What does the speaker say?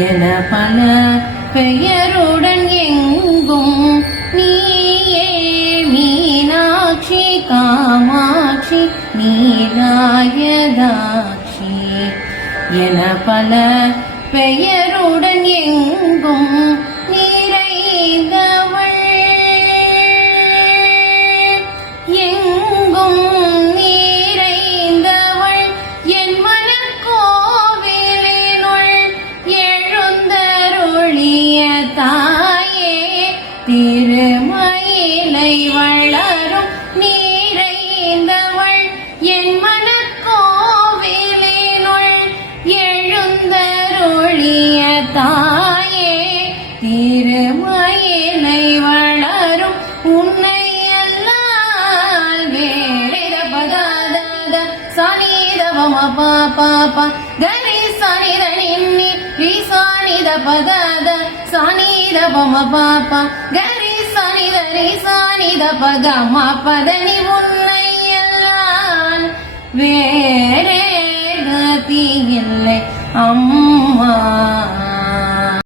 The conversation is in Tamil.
என பல பெயருடன் எங்கும் நீயே மீனாட்சி காமாட்சி நீலாயதாட்சி என பல பெயருடன் எங்கும் நிறைந்தவள் எங்கும் நிறைந்தவள் என் மனக்கோவிலினுள் எழுந்தருளிய தாயே திருமயிலை வளரும் நிறைந்தவள் என் மனக்கோவிலினுள் எழுந்தருளிய தாயே திருமயிலை வளரும் உன்னை அல்லால் வேறித பதாத சனிதவம பாபா கரி சனித நின்னி ரிசானித பதாத சனிதவம பாபா கரி சனித ரிசானித பகம பதனி உன்னை அல்லால் வேறே கதி இல்லை அம்மா.